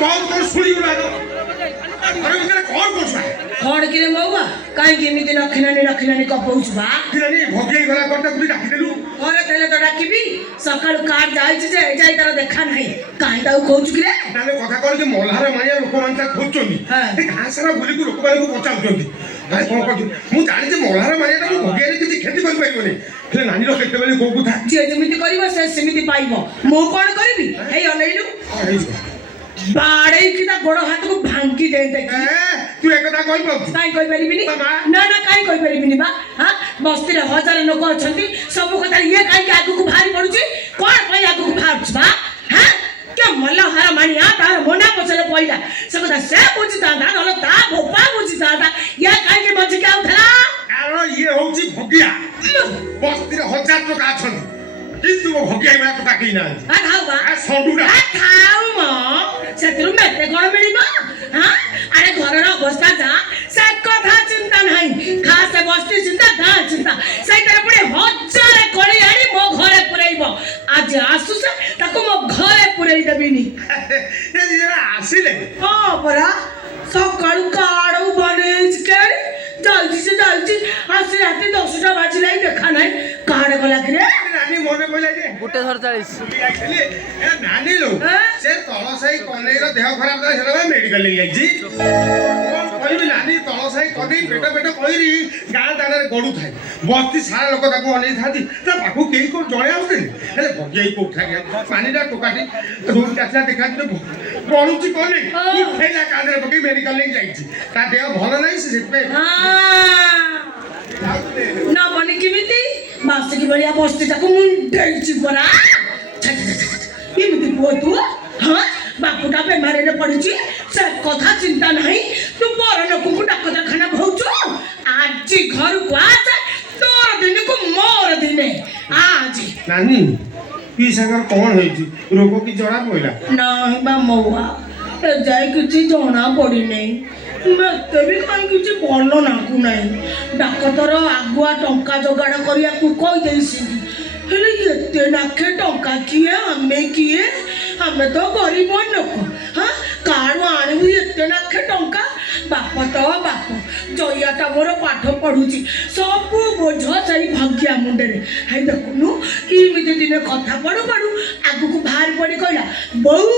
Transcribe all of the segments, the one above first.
बहुत कौन सुनी उड़ा दो अरे इधर कौन कोसवा कौन किरे मौआ काई केमिति नखिनानी कपौछ बा किरानी भोगे गला करते कुली डाकी देलु अरे तेले तो डाकिबी सकाळ कार जाई जे जाई तार देखा नाही काई ताऊ कहूछ किरे ताले कथा कहले जे मल्हार मानिया लोक मानता खोजचोनी ए घासरा बोली को लोक बारे को पचाउचोनी अरे कोन कहू मु जानि जे मल्हार मानिया को भोगे रे किछि खेती कर पाइबोनी हे नानी रो केते बेले को कुथा जे जेमिति करबो से सेमिति पाइबो मो कोन करबी हे अनैलु बाड़े की ता गोड़ हाथ को भांगी दे दे तू एक कथा कहि पाउ काई कहि परिबिनी ना ना काई कहि परिबिनी बा हां बस्ती रे हजार लोक अछंती सब कथा ये काई के आगु को भारी पडुची कोन पई आगु को भारुछ बा हां के मल्हार मानिया तार मोना पछले पइला से कथा से बुझिता ना नले ता भोपा बुझिता या काई के बजि के आउथला कारण ये होची भगिया बस्ती रे हजार लोक अछंती किंतु वो भगिया वाला तो काकी ना आ खाऊ बा आ सडुडा आ खाऊ म सेतरु मेते कोन मिलिबा हां अरे घरर अवस्था जा से कथा चिंता नाही खास बस्ती चिंता गा चिंता सैतर पुरे हजार कोली आनी मो घरे पुरैबो आज आसु से ताको मो घरे पुरै देबिनी ए जरा आसिले हां परा सकाळू काडू बनेज के जल्दी आज रात 10टा बाजिला देखा नाही काड गला कि रे नानी मोने बोला जे गुटे 47 ए नानी लो से तळसाई कनेर देह खराब था सेला मेडिकल ले जाई कहिबी नानी तळसाई कदी पेट कहिरी गां दानरे गडू थाई बस्ती सारा लोक ताको अनै थाती ता पाखु केई को जळे आउते हेले भगियाई को उठा गया पानीटा टोकाटी रोड काचा देखा तो पडुची कोनी उठैला कांदरे पकी मेडिकल ले जाईची ता देह भलो नाही से पे ना बने किमिति मास की बलिया बस्ती ताको मुंडेची परा इमिति पो तू हां बापुटा बेमारे रे पडुची से कथा चिंता नाही तू पर लोक डाक्टर खाना भौचो आज घर को आस तोर दिन को मोर दिने आज नानी की सागर कोन होईची रोग की जड़ा पइला नाही बा मौआ ए जाय किछि जणा पड़ी नहीं मते भी कहीं किछि भलो नाकु नहीं डाक्टर आगुआ टंका जोगाड़ करिया को कहि देसी हेले एते नाखे टंका किए हमें तो गरीब लोक हाँ कारू आणबू एते नाखे टंका बाप तो बाप जयाटा मोर पाठ पढ़ुची सब बोझ सही भाग्या मुंडे हाई देखुनु इमिति दिने कथा पढ़ु पढ़ु आगु को भारी पड़ी कहला बहु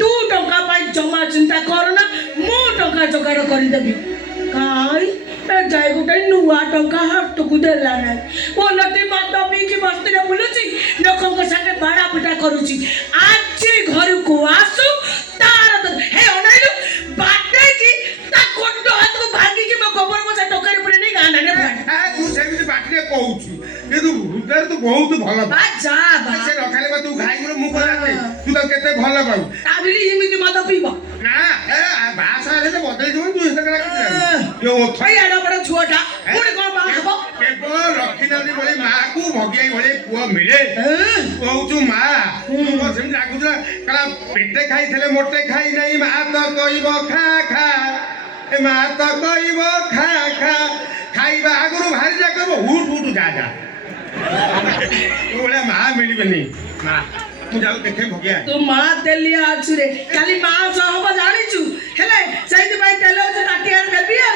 तू टंका पाई जमा चिंता करना मो टंका जोगाड़ कर देबी काई जाय गोटे नुआ टंका हाथ को देला ना बोलती मत पी की बस्ती रे बुलुची लोकन को संगे बाड़ा पिटा करूची आज घर को आसु तार हे अनाइलु बाटे की ता कोटो हाथ को भागी की म गोबर को टोकरी पड़े नहीं गाना ने भाई तू सेमिति बाटले कहूछु ए तू उधर तो बहुत भलो बा जा बा से रखाले बा तू घाई गुलो मुख ना तू तो केते भलो पाऊ ताबिली इमिति मत पीबो ना ए भाषा रे तो बदल जो तू इसे करा यो भाई आडा बड़ा छुआटा कोन कोन बा खबो केवल रखिनानी बोली मां को भगियाई बोली पुआ मिले कहूछु मां तू को सेम लागुला कला पेटे खाई थले मोटे खाई नहीं मां तो कहइबो खा खा ए मां तो कहइबो खा खा खाइबा आगुरु भारी जा कहबो उठ उठ जा जा ओला मां मिलिबनी मां तू जाऊ देखे भगिया तू मां तेलिया आछु रे खाली मां सहब जानिछु हेले सहित भाई तेलो जो टाटियार देबी आ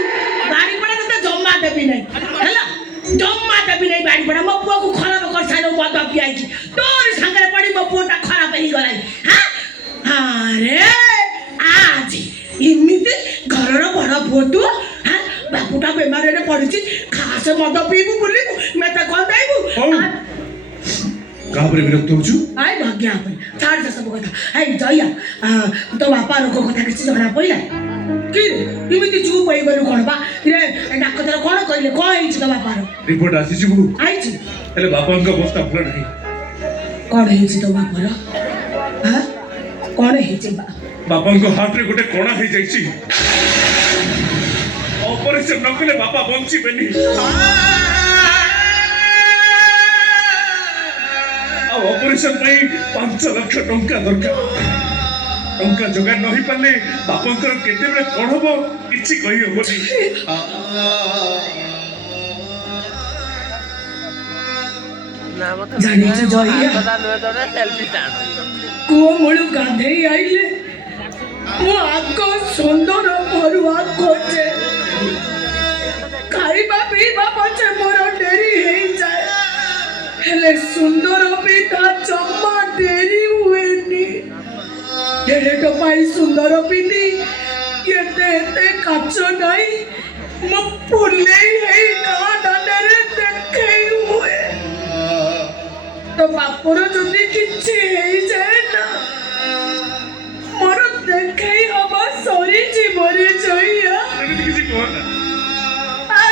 बाड़ी पड़ा तो जम्मा देबी नहीं हेला जम्मा देबी नहीं बाड़ी पड़ा मो पुआ को खराब कर सानो मत पियाई की तोर संगरे पड़ी मो पुआ खराब ही गलाई हां अरे आज इमिति घरर बड़ फोटो हां बापुटा बेमार रे पड़िची खास मद पीबू बुली मैं कोन दाइबू काबरे विरक्त होछु आइ भाग्या अपन छाड़ दे सब कथा आइ जया तो बापा रोको कथा किछि जणा पइला कि इमिति चुप होई गलु कोन बा रे डाक्टर कोन कहले को हिच तो बापा रो रिपोर्ट आसी छु गुरु आइछि हेले बापा का अवस्था भल नहीं कोन हिच तो बापा रो हां कोन हिच बा बापा को हाथ रे गोटे कोणा हे जाईछि ऑपरेशन न कले बापा बंची बेनी ऑपरेशन पे 5 लाख टंका दरकार टंका जोगाड़ नहीं पाले बापंकर केते बेले कोन होबो किछि कहि होबनी ना मत जानी छ जइया पता लवे तो सेल्फी टाण को मोळु गाधे आइले ମୁଁ ଆଗ ସୁନ୍ଦର ପରୁଆ ଖୋଜେ ଖାଇବା ପିଇବା ପଛେ ମୋର ଡେରି ହେଇଯାଏ ହେଲେ ସୁନ୍ଦର ପିତା ଜମା ଡେରି ହୁଏନି ଡେରେଟ ପାଇଁ ସୁନ୍ଦର ପିନ୍ଧି ଏତେ ଏତେ କାଚ ନାହିଁ ମୁଁ ଫୁଲେଇ ହେଇ ଗାଁ ଦାଣ୍ଡରେ ଦେଖେଇ ହୁଏ ତ ବାପର ଯଦି କିଛି ହେଇଯାଏ ନା ମୋର ଦେଖେଇ ହବା ସରିଯିବ ରେ ଜୟା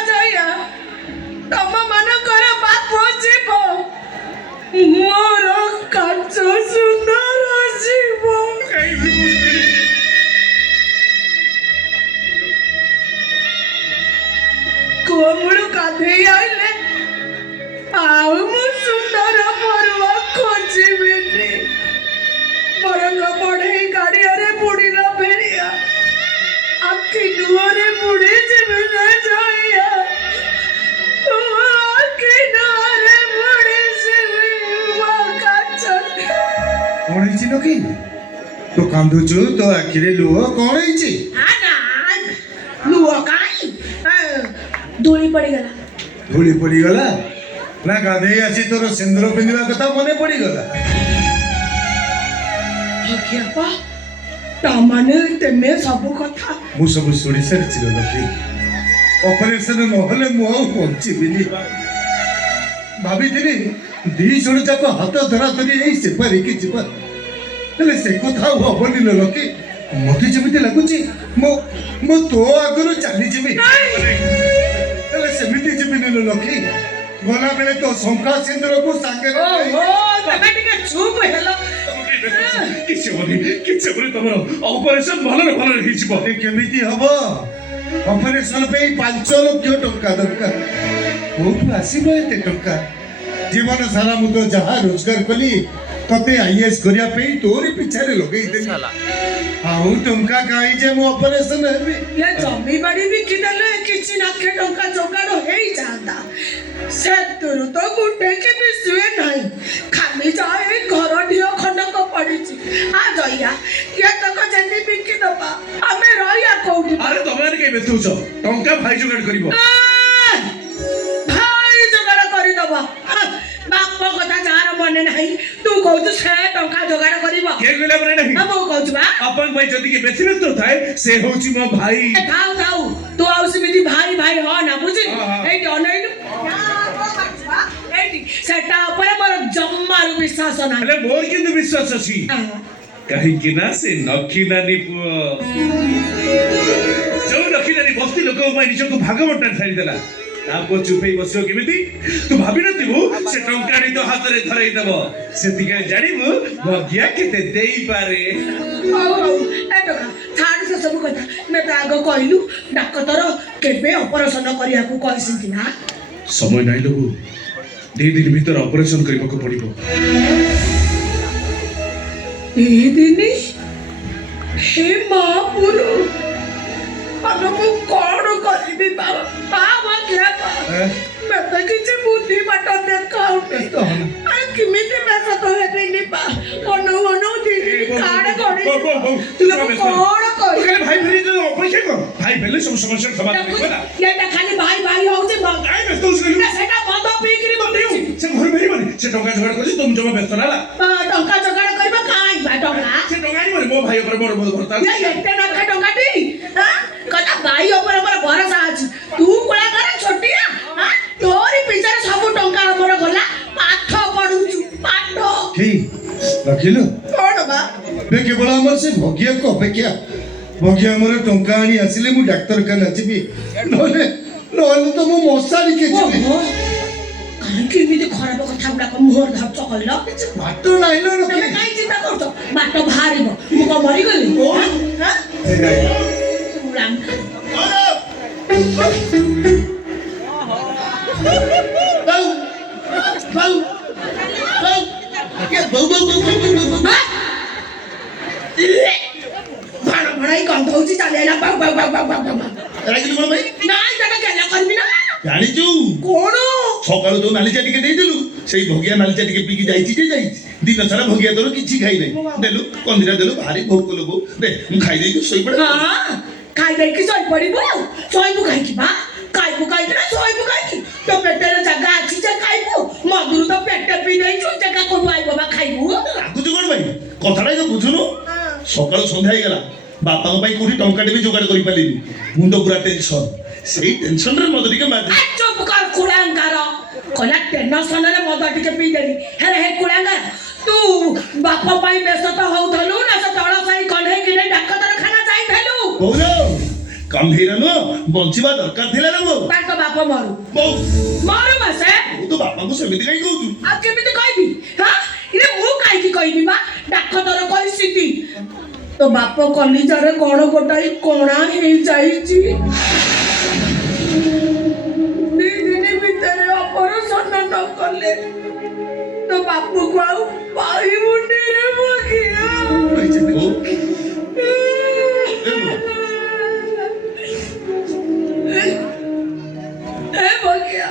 ଜୟା ତମ ମାନଙ୍କର ବାପ ଯିବ ମୋର କାଚ ସୁନ୍ଦର ଯିବ କୋମଳ ଗାଧେଇ ଆଇଲେ ଆଉ ମୁଁ ସୁନ୍ଦର ପରୁଆ ଖୋଜିବିନି ବରଙ୍ଗ ବଢେଇ ଗାଡିଆରେ ବୁଡିଲା ଭେଳିଆ ଆଖି ନୁହରେ ବୁଡି ଯିବି ନା ଜୟା ଆଖି ନୁହରେ ବୁଡି ଯିବି ମୋ କାଚ କଣ ହେଇଛି ଲୋକେ ତୁ କାନ୍ଦୁଛୁ ତୋ ଆଖିରେ ଲୁହ କଣ ହେଇଛି ଲୁହ କାଇଁ ଧୂଳି ପଡିଗଲା ଧୂଳି ପଡିଗଲା ନା ଗାଧେଇ ଆସି ତୋର ସିନ୍ଦୁର ପିନ୍ଧିବା କଥା ମନେ ପଡିଗଲା ଆଜ୍ଞା ତାମାନେ ତେମେ ସବୁ କଥା ମୁଁ ସବୁ ଶୁଣି ସାରିଛି ଲୋକେ ଅପରେସନ ନହେଲେ ମୁଁ ଆଉ ବଞ୍ଚିବିନି ଭାବିଥିଲି ଦି ଜଣ ଯାକ ହାତ ଧରା ଧରି ଏଇ ସେପାରିକି ଯିବା ହେଲେ ସେ କଥା ଆଉ ହବନି ଲୋକେ ମତେ ଯେମିତି ଲାଗୁଛି ମୁଁ ତୋ ଆଗରୁ ଚାଲିଯିବି ହେଲେ ସେମିତି ଯିବିନି ଲୋକେ ଗଲା ବେଳେ ତ ଶଙ୍ଖା ସିନ୍ଦୁରକୁ ସାଙ୍ଗରେ ତମେ ଟିକେ ଚୁପ୍ ହେଲ କିଛି ହବନି ତମର ଅପରେସନ ଭଲରେ ହେଇଯିବ କେମିତି ହବ ଅପରେସନ ପାଇଁ 5 ଲକ୍ଷ ଟଙ୍କା ଦରକାର କୋଉଠୁ ଆସିବ ଏତେ ଟଙ୍କା ଜୀବନ ସାରା ମୁଁ ତ ଯାହା ରୋଜଗାର କଲି ତତେ ଆଇଏସ୍ କରିବା ପାଇଁ ତୋରି ପିଛାରେ ଲଗେଇଦେଲି ଆଉ ଟଙ୍କା କାହିଁ ଯେ ମୁଁ ଅପରେସନ ହେବି ଏ ଜମି ବାଡି ବିକିଦେଲେ କିଛି ନାଖେ ଟଙ୍କା ଯୋଗାଡ଼ ହେଇଯାଆନ୍ତା ସେଥିରୁ ତ ଗୁଟେକି ମିଶୁଏ ନାହିଁ ଖାଲି ଯାଏ ଘର ଢିଅ ଖଣ୍ଡକ ପଡିଛି ଜୟା ଇଏତକ ଯଦି ବିକିଦବା ଆମେ ରହିବା କୋଉଠି ଆରେ ତମେ ମାନେ କେହି ବ୍ୟସ୍ତ ହଉଛ ଟଙ୍କା ଭାଇ ଯୋଗାଡ଼ କରିବ ଭାଇ ଯୋଗାଡ଼ କରିଦବ ବାପ କଥା ଯାହାର ମନେ ନାହିଁ ତୁ କହୁଛୁ ସେ ଟଙ୍କା ଯୋଗାଡ଼ କରିବ କିଏ କହିଲା ମନେ ନାହିଁ ମୁଁ କହୁଛୁ ବା ଆପଣଙ୍କ ଭାଇ ଯଦି କିଏ ବେଶୀ ବ୍ୟସ୍ତ ଥାଏ ସେ ହଉଛି ମୋ ଭାଇ ଥାଉ ତୁ ଆଉ ସେମିତି ଭାଇ ହ ନା ବୁଝିଲୁ ଏଇଠି ଅନେଇଲୁ ଏଇଠି ସେଟା ଉପରେ ମୋର ଜମାରୁ ବିଶ୍ୱାସ ନାହିଁ ହେଲେ ମୋର କିନ୍ତୁ ବିଶ୍ୱାସ ଅଛି କାହିଁକି ନା ସେ ନଖି ନାନୀ ପୁଅ ଯୋଉ ନଖି ନାନୀ ବସ୍ତି ଲୋକଙ୍କ ପାଇଁ ନିଜକୁ ଭାଗ ବଣ୍ଟନ ଛାଡ଼ିଦେଲା ତା ପୁଅ ଚୁପେଇ ବସିବ କେମିତି ତୁ ଭାବିନଥିବୁ ସେ ଟଙ୍କା ଆଣି ତୋ ହାତରେ ଧରେଇ ଦବ ସେତିକି ଜାଣିବୁ ଭଗିଆ କେତେ ଦେଇପାରେ ହଉ ଏ ଟଙ୍କା ଛାଡ ସେ ସବୁ କଥା ମତେ ଆଗ କହିଲୁ ଡାକ୍ତର କେବେ ଅପରେସନ କରିବାକୁ କହିଛନ୍ତି ନା ସମୟ ନାହିଁ ଲୋକ 2 ଦିନ ଭିତରେ ଅପରେସନ କରିବାକୁ ପଡିବ 2 ଦିନ ହେ ମହାପୁରୁ ମୁଁ କଣ କରିବି ବାବା ମତେ କିଛି ବୁଦ୍ଧି ବାଟ ଦେଖାଉନି କେମିତି ବେଶ ତ ହେବିନି ଅନଉ କାର୍ଡ ଗଣି କଣ କରିବି ଭାଇ ଫେରି ଅପେକ୍ଷା କର ଭାଇ ଫେରିଲେ ସବୁ ସମସ୍ୟାର ସମାଧାନ ଏଇଟା ଖାଲି ଭାଇ ହଉଛି ସେଟା ବନ୍ଧ ପିଇକିରି ବନ୍ଧେଇଛି ସେ ଘର ଫେରିବନି ସେ ଟଙ୍କା ଯୋଗାଡ଼ କରିଛି ତୁମ ଜମା ବ୍ୟସ୍ତ ହେଲା ଟଙ୍କା ଯୋଗାଡ଼ କରିବା କାଇଁ ଟଙ୍କା ସେ ଟଙ୍କା ଆଣିବନି ମୋ ଭାଇ ଉପରେ ମୋର ଭରସା ଏତେ ନଖା ଟଙ୍କାଟି କଥା ଭାଇ ଉପରେ ମୋର ଭରସା ଅଛି ତୁ କୋଳା କର ଛୋଟିଆ ତୋରି ପିଛରେ ସବୁ ଟଙ୍କା ଆମର ଗଲା ପାଠ ପଢୁଛୁ ପାଠ ଲଖିଲୁ କଣ ବା କେବଳ ଆମର ସେ ଭଗିଆକୁ ଅପେକ୍ଷା ଭଗିଆ ଆମର ଟଙ୍କା ଆଣି ଆସିଲେ ମୁଁ ଡାକ୍ତରଖାନା ଯିବି ନହେଲେ ତ ମୁଁ ମଶାରୀକେ ଯିବି କାହିଁକି ଏମିତି ଖରାପ କଥା ଗୁଡାକ ମୁହଁରେ ଧରିଛ କହିଲ ବାଟ ନାହିଁ ତମେ କାହିଁ ଚିନ୍ତା କରୁଛ ବାଟ ବାହାରିବ ମୁଁ କଣ ମରିଗଲି ଗନ୍ଧଉଛି ଚାଲିଲା ରାଗିଲୁ କଣ ପାଇଁ ନାଇଁ ତମେ ଗେଲା କରିବି ନା ଜାଣିଛୁ କଣ ସକାଳୁ ଯୋଉ ନାଲିଚା ଟିକେ ଦେଇଦେଲୁ ସେଇ ଭଗିଆ ନାଲିଚା ଟିକେ ପିଇକି ଯାଇଛି ଯେ ଯାଇଛି ଦିନ ସାରା ଭଗିଆ ତୋର କିଛି ଖାଇ ନାହିଁ ଦେଲୁ କନ୍ଦିରା ଦେଲୁ ଭାରି ଭୋକ ଲୋକ ଦେ ମୁଁ ଖାଇଦେଇକି ଶୋଇପଡ଼େ ହଁ ଖାଇ ଦେଇକି ଶୋଇପଡ଼ିବୁ ଶୋଇବୁ କାହିଁକି ବା ଖାଇବୁ କାହିଁକି ନା ଶୋଇବୁ କାହିଁକି ତୋ ପେଟରେ ଜାଗା ଅଛି ଯେ ଖାଇବୁ ମଧୁରୁ ତ ପେଟ ପିଇ ଦେଇଛୁ ଜାଗା କୋଉଠୁ ଆଇବ ବା ଖାଇବୁ ଲାଗୁଛୁ କ'ଣ ପାଇଁ କଥାଟା ତ ବୁଝୁନୁ ସକାଳୁ ସନ୍ଧ୍ୟା ହେଇଗଲା ବାପାଙ୍କ ପାଇଁ କୋଉଠି ଟଙ୍କାଟେ ବି ଯୋଗାଡ଼ କରିପାରିଲିନି ମୁଣ୍ଡ ପୁରା ଟେନସନ୍ ସେଇ ଟେନସନରେ ମଦ ଟିକେ ମାରି ଚୁପ କର କୁଳାଙ୍ଗାର କହିଲା ଟେନସନରେ ମଦ ଟିକେ ପିଇଦେଲି ହେରେ ହେ କୁଳାଙ୍ଗାର ତୁ ବାପ ପାଇଁ ବ୍ୟସ୍ତ ହଉଥିଲୁ ନା ସେ ତଳ ସାହି କଣ୍ଢେଇକି ନେଇ ଡାକ୍ତରଖାନା ଯାଇଥିଲୁ କହୁନ କଣ୍ଢେଇର ନୁହଁ ବଞ୍ଚିବା ଦରକାର ଥିଲା ନା ବୋଉ ତାଙ୍କ ବାପ ମରୁ ବୋଉ ମରୁ ମାସେ ତୁ ତ ବାପାଙ୍କୁ ସେମିତି କାହିଁ କହୁଛୁ ଆଉ କେମିତି କହିବି ହଁ ଇରେ ମୁଁ କାହିଁକି କହିବି ବା ଡାକ୍ତର କହିସିଟି ତୋ ବାପ କଲିଜାରେ କଣ ଗୋଟାଇ କଣା ହେଇଯାଇଛି 2 ଦିନ ଭିତରେ ଅପରେସନ ନ କଲେ ତୋ ବାପକୁ ଆଉ ପାଇବୁନି ରେ ମଗିଆ ବୋଉ ଏ ମଗିଆ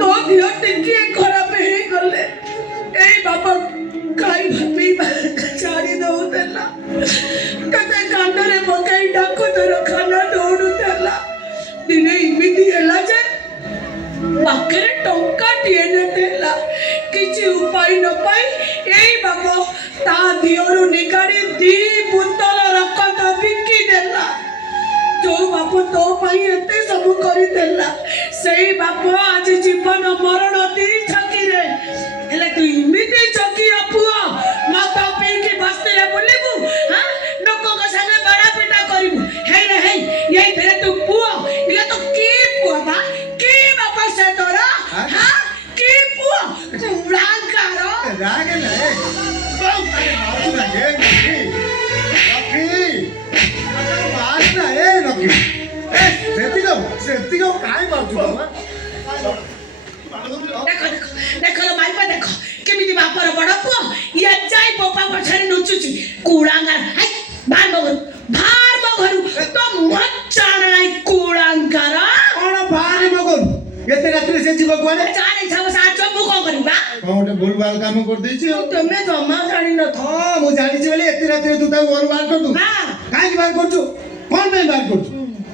ତୋ ଦେହ ଟିକେ ଖରାପ ହେଇଗଲେ ଏଇ ବାପା ଖାଇବା ପିଇବା ଛାଡ଼ି ଦଉଥିଲା ତତେ କାନରେ ପକାଇ ଡାକ୍ତରଖାନା ଦୌଡୁଥିଲା ଦିନେ ଏମିତି ହେଲା ଯେ ପାଖରେ ଟଙ୍କାଟିଏ ନଥିଲା କିଛି ଉପାୟ ନ ପାଇ ଏଇ ବାପ ତା ଦିହରୁ ନିଗାଡ଼ି 2 ବୋତଲ ରକ୍ତ ବିକି ଦେଲା ଯୋଉ ବାପ ତୋ ପାଇଁ ଏତେ ସବୁ କରିଦେଲା ସେଇ ବାପ ଆଜି ଜୀବନ ମରଣ 2 ଛକିରେ ହେଲେ ତୁ ଏମିତି ଛକିଆ ପୁଅ ମଦ ପିଇକି ବସ୍ତିରେ ବୁଲିବୁ ହଁ ଲୋକଙ୍କ ସାଙ୍ଗେ ବଡ଼ା ପିଟା କରିବୁ ହେଇ ରେ ହେଇ ଏଇଥିରେ ତୁ ପୁଅ ଇଏ ତ କି ପୁଅ ବା କି ବାପ ସେ ତୋର ହଁ କି ପୁଅ କୁଳାଙ୍ଗାର ରାଗ ନାଇଁ ବୋଉ ମାରୁଛୁ ନା ଏ ରଖି ମାର ନା ଏ ରଖି ଏ ସେତିକ କାଇଁ ମାରୁଛୁ ବାବା ଦେଖ ମାଇପା ଦେଖ କେମିତି ବାପର ବଡ ପୁଅ ଇଏ ଯାଇ ବୋପା ପଛରେ ନୁଚୁଛି କୁଳାଙ୍ଗାର ଭାର ଘରୁ ତ ମଚାଣ ନାଇଁ କୁଳାଙ୍ଗାର କଣ ବାହାରେ ମଗରୁ ଏତେ ରାତିରେ ସେ ଯିବ କୁଆଡେ ଚାଲ ଇଚ୍ଛା ସାହାଯ୍ୟ ମୁଁ କଣ କରିବା କଣ ଗୋଟେ ଭୁଲ ଭାଲ କାମ କରିଦେଇଛି ଆଉ ତମେ ଜମା ଜାଣିନଥ ହଁ ମୁଁ ଜାଣିଛି ବୋଲି ଏତେ ରାତିରେ ତୁ ତାକୁ ଘରୁ ବାହାର କରିଦୁ ନା କାହିଁକି ବାହାର କରୁଛୁ କଣ ପାଇଁ ବାହାର କରୁଛୁ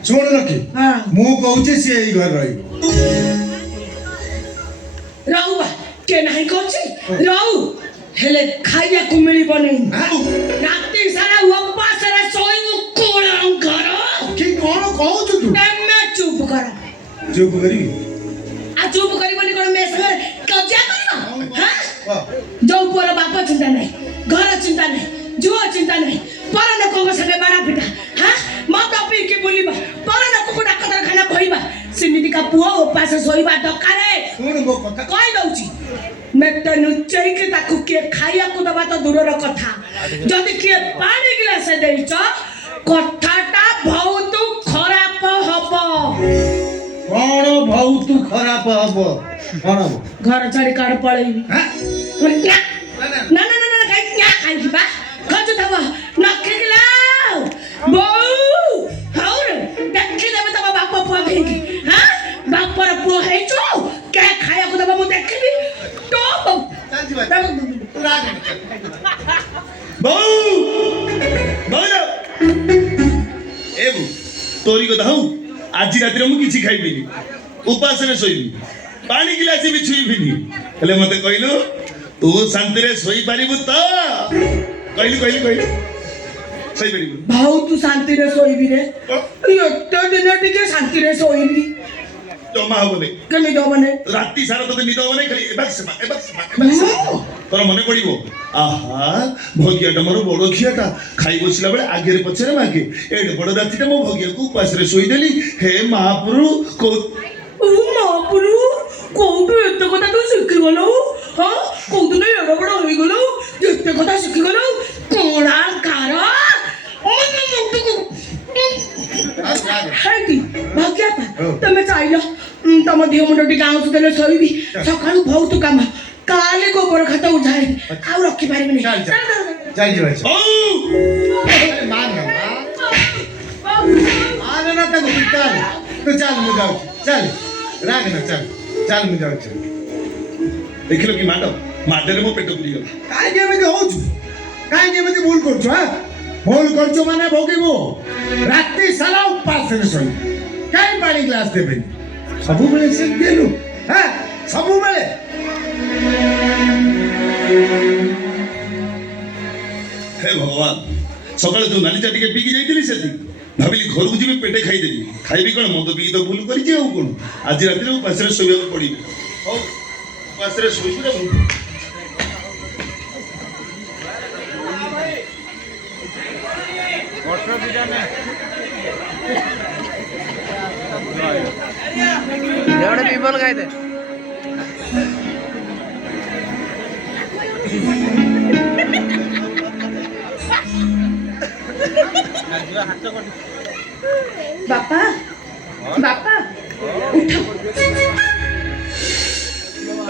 ଶୁଣ ରଖି ହଁ ମୁଁ କହୁଛି ସିଏ ଏଇ ଘରେ ରହିବ ରହୁ ବା କେ ନାହିଁ କହୁଛି ରହୁ ହେଲେ ଖାଇବାକୁ ମିଳିବନି ରାତି ସାରା ଉପାସରେ ଶୋଇବୁ କୁଳାଙ୍ଗାର କି କଣ କହୁଛୁ ତୁ ତମେ ଚୁପ କର ଚୁପ କରିବି ଆଉ ଚୁପ କରିବନି କଣ ମେ ସାଙ୍ଗରେ କଜିଆ କରିବ ହଁ ଯୋଉ ପୁଅର ବାପ ଚିନ୍ତା ନାହିଁ ଘର ଚିନ୍ତା ନାହିଁ ଝୁଅ ଚିନ୍ତା ନାହିଁ ପର ଲୋକଙ୍କ ସାଙ୍ଗେ ବାଡ଼ା ପିଟା ହଁ ମଦ ପିଇକି ବୁଲିବା ପର ଲୋକକୁ ଡାକ୍ତରଖାନା କହିବା ସେମିତିକା ପୁଅ ଉପାସ ଶୋଇବା ଦରକାର ଶୁଣ ମୋ କଥା କହି ଦଉଛି ମେଟ ନୁଚେଇକି ତାକୁ କିଏ ଖାଇବାକୁ ଦବା ତ ଦୂରର କଥା ଯଦି କିଏ ପାଣି ଗ୍ଲାସ ଦେଇଛ କଥାଟା ବହୁତ ଖରାପ ହବ କଣ ବହୁତ ଖରାପ ହବ କଣ ହବ ଘର ଛାଡ଼ି କାଡ଼ ପଳେଇବି ହାଁ? ନା ନା ନା ନା ଖାଇକି ବା ଖୋଜୁ ଥବ ନଖିଲା ବୋଉ ହଉ ଦେଖିଦେବି ତମ ବାପ ପୁଅ ଖାଇକି ହଁ ବାପର ପୁଅ ହେଇଛୁ କେ ଖାଇବାକୁ ଦବ ମୁଁ ଦେଖିବି ତୋ ବୋଉ ବୋଉ ଏ ବୋଉ ତୋରି କଥା ହଉ ଆଜି ରାତିରେ ମୁଁ କିଛି ଖାଇବିନି ଉପାସରେ ଶୋଇବି ପାଣି ଗିଲାସ ବି ଛୁଇଁବିନି ହେଲେ ମତେ କହିଲୁ ତୁ ଶାନ୍ତିରେ ଶୋଇପାରିବୁ ତ କହିଲୁ ଶୋଇପାରିବୁ ଭାଉ ତୁ ଶାନ୍ତିରେ ଶୋଇବି ରେ ଏତେ ଦିନ ଟିକେ ଶାନ୍ତିରେ ଶୋଇବି ଜମା ହବନି କେମିତି ହବନି ରାତି ସାରା ତୋତେ ନିଦ ହବନି ଖାଲି ତୋର ମନେ ପଡିବ ଆହା ଭଗିଆଟା ମୋର ବଡ ଖିଆଟା ଖାଇ ବସିଲା ବେଳେ ଆଗରେ ପଛରେ ମାଗେ ଏଡେ ବଡ ରାତିଟା ମୋ ଭଗିଆକୁ ଉପାସରେ ଶୋଇଦେଲି ହେ ମହାପୁରୁ ମହାପୁରୁ କୋଉଠୁ ଏତେ କଥା ତୁ ଶିଖିଗଲୁ ହଁ କୋଉଦିନ ଏଡ ବଡ ହେଇଗଲୁ ଏତେ କଥା ଶିଖିଗଲୁ କୁଳାଙ୍ଗାର ଭାଗ୍ୟପା ତମେ ଚାଇଲ ତମ ଦେହ ମୁଣ୍ଡ ଟିକେ ଆଉଁସି ଦେଲେ ଶୋଇବି ସକାଳୁ ବହୁତ କାମ କାଲି ଗୋବର ଖାତ ଉଠାଏ ଆଉ ରଖିପାରିବିନି ତୁ ଚାଲ ମୁଁ ଯାଉଛି ଚାଲ ରାଗ ନା ଚାଲ ଚାଲ ମୁଁ ଯାଉଛି। ଦେଖିଲ କି ମାଡ଼ ମାଡ଼ରେ ମୋ ପେଟ ପୁରିଗଲା। କାହିଁକି ଏମିତି ହଉଛୁ? କାହିଁକି ଏମିତି ଭୁଲ କରୁଛୁ? ଭୁଲ କରୁଛୁ ମାନେ ଭୋଗିବୁ। ରାତି ସାରା ଉପାସରେ ଶୋଇବୁ। କାହିଁ ପାଣି ଗ୍ଲାସ ଦେବେନି? ସବୁବେଳେ ସେମିତି ହେଲୁ? ସବୁବେଳେ हे भगवान सकाଳେ ଯୋଉ ନାଲି ଚା ଟିକେ ପିଇକି ଯାଇଥିଲି ସେଠି ଭାବିଲି ଘରକୁ ଯିବି ପେଟେ ଖାଇଦେବି ଖାଇବି କଣ ମଦ ପିଇକି ତ ଭୁଲ କରିଛି ଆଉ କଣ ଆଜି ରାତିରେ ଉପାସରେ ଶୋଇବାକୁ ପଡ଼ିବ ହଉ ଉପାସରେ ଶୋଇବି ରେ एवढे पिंपल काय ते ବାପା ବାପା ଉଠ।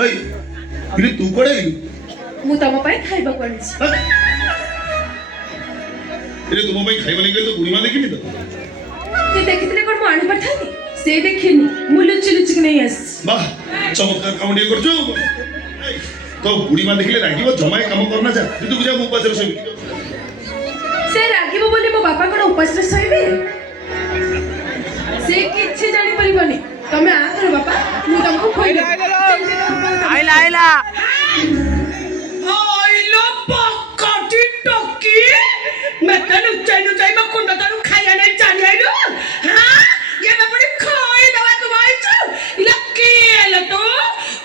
ଏଇ କିରେ ତୁ କୁଆଡ଼େ ଆଇଲୁ ମୁଁ ତମ ପାଇଁ ଖାଇବାକୁ ଆଣିଛି। ଏରେ ତୁମ ପାଇଁ ଖାଇବା ନେଇକି ତ ବୁଢ଼ୀମା ଦେଖିନି ତ ସେ ଦେଖିଥିଲେ କଣ ମୁଁ ଆଣିପାରିଥାନ୍ତି? ସେ ଦେଖିନି, ମୁଁ ଲୁଚି ଲୁଚିକି ନେଇ ଆସିଛି। ବାଃ ଚମତ୍କାର କାମ ଟିକେ କରୁଛୁ ଆଉ କଣ ତ ବୁଢ଼ୀମା ଦେଖିଲେ ରାଗିବ ଜମା ଏ କାମ କରନା ଯା ତୁ ଯା ମୁଁ ଉପାସରେ ଶୋଇବି ସେ ରାଗିବ ବୋଲି ମୋ ବାପା କଣ ଉପାସରେ ଶୋଇବେ? ସେ କିଛି ଜାଣିପାରିବନି। ତମେ ଆ କର ବାପା, ମୁଁ ତମକୁ ଖୋଇବି। आईला आईला ଆଇଲୋ ପକାଟି ଟକି ମତେ ଲୁଚାଇ ଲୁଚାଇ ମୋ କୁଣ୍ଡ ତରୁ ଖାଇବା ନେଇ ଚାଲି ଆଇଲୁ। ଏବେ ପୁଣି ଖାଇ ଦେବାକୁ ବଇଛୁ। ଇଲା କିଏ ହେଲେ ତୁ?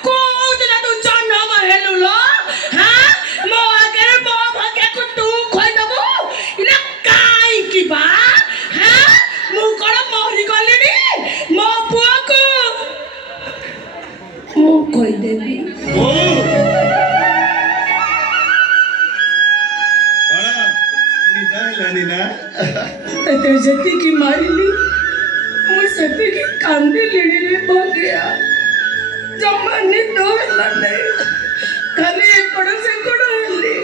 କୋଉଦିନ ତୁ ଜନ୍ମ ହେଲୁ ଲୋ? ମୋ ଆଗରେ ମୋ ଭାଗ୍ୟକୁ ତୁ ଖୋଇଦବୁ? ଇଲା କାହିଁକି ବା? ମୁଁ କଣ ମରିଗଲିଣି? ମୋ ପୁଅକୁ ମୁଁ ଖୋଇଦେବି। ଓ ନିଦା ହେଲାନି ନା ଏତେ ଯେତିକି ମାରିଲି ମୁଁ ସେତିକି କାନ୍ଦିଲିଣି ରେ ଭଗିଆ। ଜମା ନିଦ ହେଲା ନାହିଁ। ଖାଲି ଏକଡ଼ ସେକଡ଼ ହେଲି।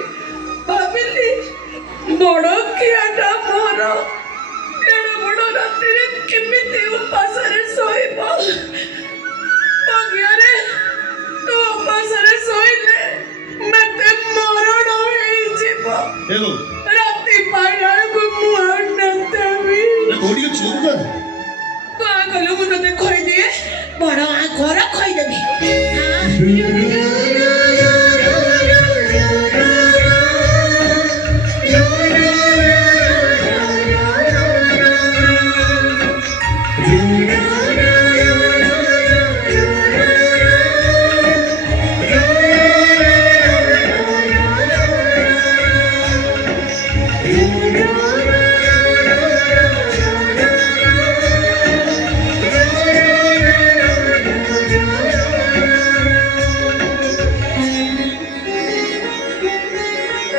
ଭାବିଲି ବଡ଼ କିଆଟା ମୋର ଏଡ଼େ ବଡ଼ ରାତିରେ କେମିତି ଉପାସରେ ଶୋଇବ। ଭଗିଆରେ ତୁ ଉପାସରେ ଶୋଇଲେ ମତେ ମରଣ ହେଇଯିବ। ହେଲୋ ରାତି ପାଇଲାବେଳକୁ ମୁଁ ଆଉ ନଥିବି। କୋଉଠି ଅଛୁ ତୁ ତୁ ଆଗಲು ମୁଁ ତତେ ଖୋଇଦିଏ। ବଡ଼ ଘର ଖୋଇଦେବି।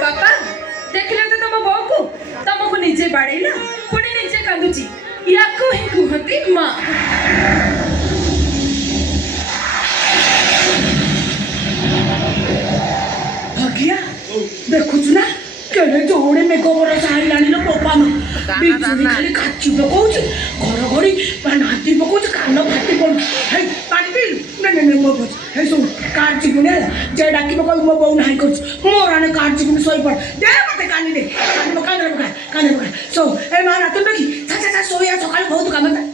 ବାପା ଦେଖିଲେ ତ ତମ ବୋଉକୁ, ତମକୁ ନିଜେ ବାଡ଼େଇଲା ପୁଣି ନିଜେ କାନ୍ଦୁଛି। ୟାକୁ ହିଁ କୁହନ୍ତି ମା। ଭଗିଆ ଦେଖୁଛୁ ନା କେଡ଼େ ଯୋଉଡ଼େ ମେଘ ବରଷା ଆଇଲାଣି ଲୋ ବୋପାମା। ବିଜୁଳି ଖାଲି କାଚି ପକଉଛି, ଘଡ଼ଘଡ଼ି ନାତି ପକଉଛି, କାନ ଫାଟି ପଡୁଛି। ହେଇ ପାଣି ପିଇଲୁ? ନାଇଁ ମୋ ବୋଉ ହେଇ ଶୁଣୁ କାର୍ ଚିକୁନି ହେଲା ଯେ ଡାକିବ କହିବୁ ମୋ ବୋଉ ନାହିଁ କରୁଛି। ମୋର ଆଣେ କାର୍ ଚିକୁନି ଶୋଇପଡ଼। ଦେ ମତେ କାନି ଦେ କାନରେ ପକା ଶୋ ଏ ମା ରାତି ଦେଖି ଛା ଶୋଇଆ ସକାଳୁ ବହୁତ କାମ ଥାଏ।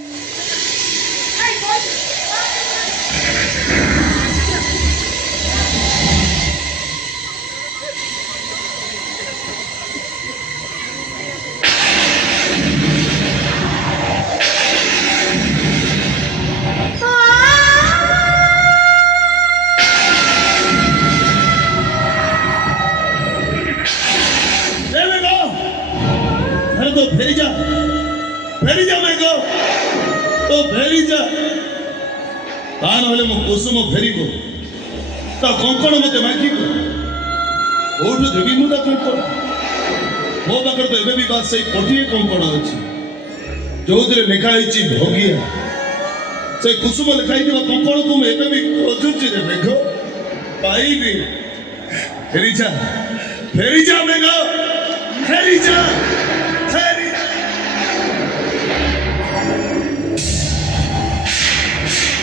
तो फेरी जा मैं को तो फेरी जा ता नहले मो कुसुम फेरीबो ता कंकण मते मागिबो ओठु देबी मु ता कंकण मो पाकर तो एबे भी बात सही पटिए कंकण अछि जोदरे लेखा आइछि भोगिया से कुसुम लेखाई दिबा कंकण को मैं एबे भी खोजुछि रे मेघ पाइबी फेरी जा मेघ फेरी जा